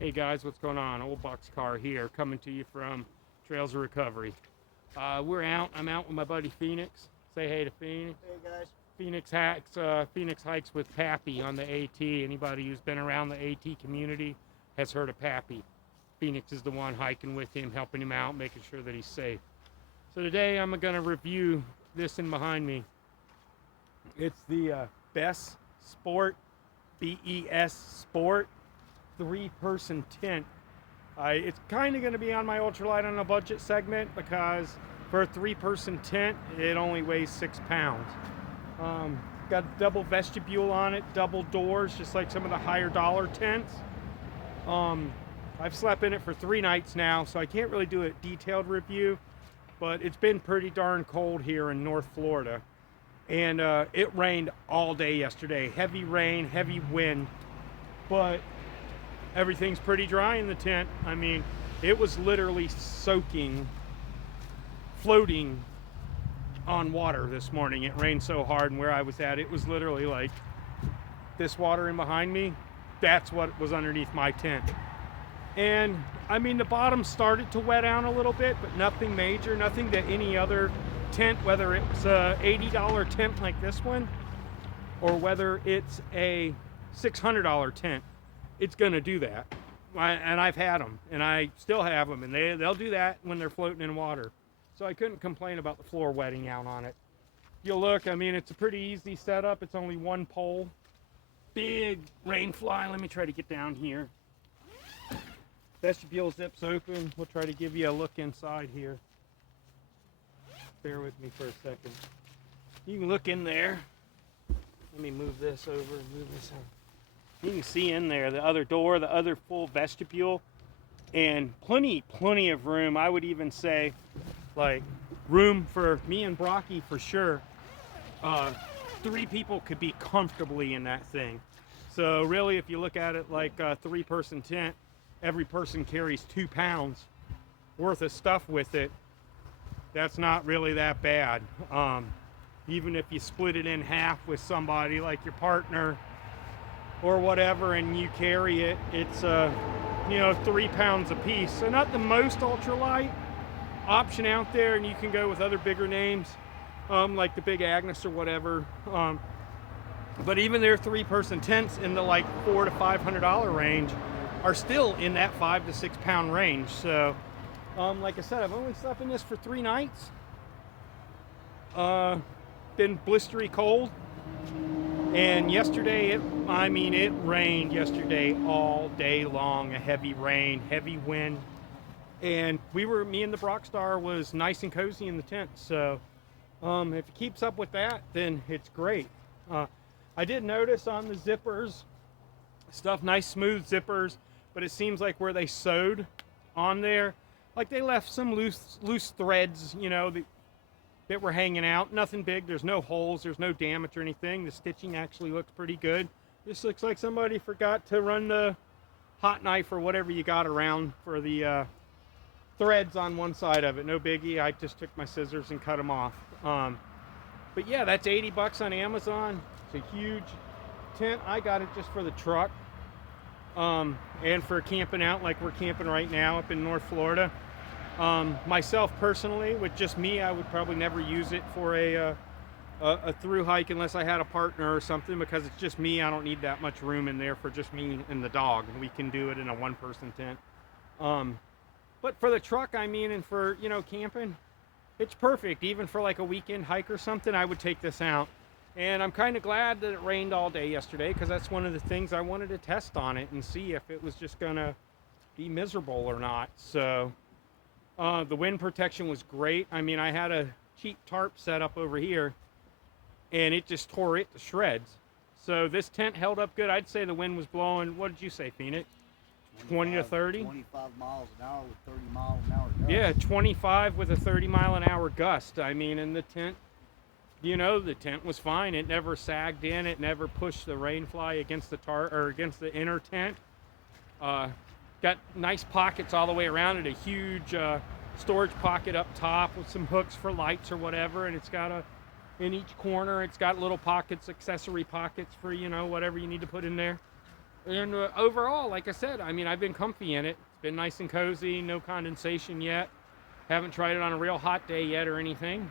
Hey guys, what's going on? Old Boxcar here, coming to you from Trails of Recovery. We're out. I'm out with my buddy Phoenix. Say hey to Phoenix. Hey guys. Phoenix hikes with Pappy on the AT. Anybody who's been around the AT community has heard of Pappy. Phoenix is the one hiking with him, helping him out, making sure that he's safe. So today I'm going to review this in behind me. It's the Bessport, BES Sport 3-person tent. It's kind of going to be on my Ultralight on a Budget segment because for a 3-person tent, it only weighs 6 pounds. Got a double vestibule on it, double doors, just like some of the higher dollar tents. I've slept in it for 3 nights now, so I can't really do a detailed review, but it's been pretty darn cold here in North Florida. And it rained all day yesterday. Heavy rain, heavy wind, but everything's pretty dry in the tent. I mean, it was literally soaking, floating on water this morning. It rained so hard, and where I was at, it was literally like this water in behind me. That's what was underneath my tent. And I mean, the bottom started to wet out a little bit, but nothing major, nothing that any other tent, whether it's a $80 tent like this one, or whether it's a $600 tent, it's going to do that. And I've had them, and I still have them, and they'll do that when they're floating in water. So I couldn't complain about the floor wetting out on it. You'll look, I mean, it's a pretty easy setup. It's only one pole. Big rain fly. Let me try to get down here. Vestibule zips open. We'll try to give you a look inside here. Bear with me for a second. You can look in there. Let me move this over, move this over. You can see in there the other door, the other full vestibule, and plenty of room. I would even say, like, room for me and Brocky for sure. 3 people could be comfortably in that thing. So really, if you look at it like a 3-person tent, every person carries 2 pounds worth of stuff with it. That's not really that bad. Even if you split it in half with somebody like your partner or whatever, and you carry it, it's 3 pounds a piece. So not the most ultralight option out there, and you can go with other bigger names like the Big Agnes or whatever. But even their 3-person tents in the like $400 to $500 range are still in that 5 to 6 pound range. So like I said, I've only slept in this for 3 nights. Been blistery cold. And yesterday, it rained yesterday all day long. A heavy rain, heavy wind. And me and the Brockstar was nice and cozy in the tent. So if it keeps up with that, then it's great. I did notice on the zippers, nice smooth zippers, but it seems like where they sewed on there, like they left some loose threads, that were hanging out. Nothing big. There's no holes. There's no damage or anything. The stitching actually looks pretty good. This looks like somebody forgot to run the hot knife or whatever you got around for the threads on one side of it. No biggie. I just took my scissors and cut them off. But yeah, that's $80 on Amazon. It's a huge tent. I got it just for the truck and for camping out like we're camping right now up in North Florida. Myself personally, with just me, I would probably never use it for a through hike unless I had a partner or something, because it's just me. I don't need that much room in there for just me and the dog. We can do it in a 1-person tent. But for the truck, and for, camping, it's perfect. Even for like a weekend hike or something, I would take this out. And I'm kind of glad that it rained all day yesterday, because that's one of the things I wanted to test on it and see if it was just gonna be miserable or not. So the wind protection was great. I had a cheap tarp set up over here, and it just tore it to shreds. So this tent held up good. I'd say the wind was blowing, what did you say, Phoenix? 20 to 30? 25 miles an hour with 30 mile an hour gust. Yeah, 25 with a 30 mile an hour gust. And the tent, the tent was fine. It never sagged in. It never pushed the rain fly against the tarp or against the inner tent. Got nice pockets all the way around it. A huge storage pocket up top with some hooks for lights or whatever. And it's got in each corner, it's got little pockets, accessory pockets for, whatever you need to put in there. And overall, like I said, I mean, I've been comfy in it. It's been nice and cozy, no condensation yet. Haven't tried it on a real hot day yet or anything.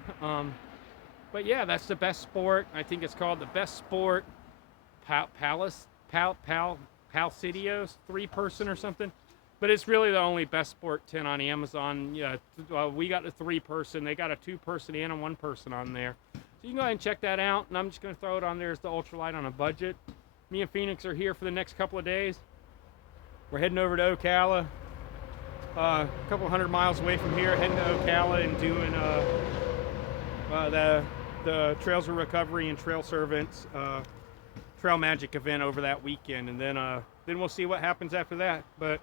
But yeah, that's the Bessport. I think it's called the Bessport Palcidios, 3-person or something. But it's really the only Bessport tent on Amazon. Yeah, we got the 3-person. They got a 2-person and a 1-person on there. So you can go ahead and check that out. And I'm just going to throw it on there as the Ultralight on a Budget. Me and Phoenix are here for the next couple of days. We're heading over to Ocala, a couple hundred miles away from here, heading to Ocala and doing the Trails of Recovery and Trail Servants Trail Magic event over that weekend, and then we'll see what happens after that. But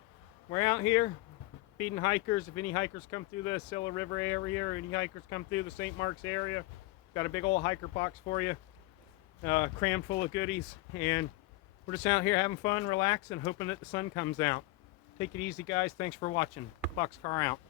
we're out here feeding hikers. If any hikers come through the Scylla River area or any hikers come through the St. Mark's area, got a big old hiker box for you, crammed full of goodies, and we're just out here having fun, relaxing, hoping that the sun comes out. Take it easy, guys. Thanks for watching. Boxcar out.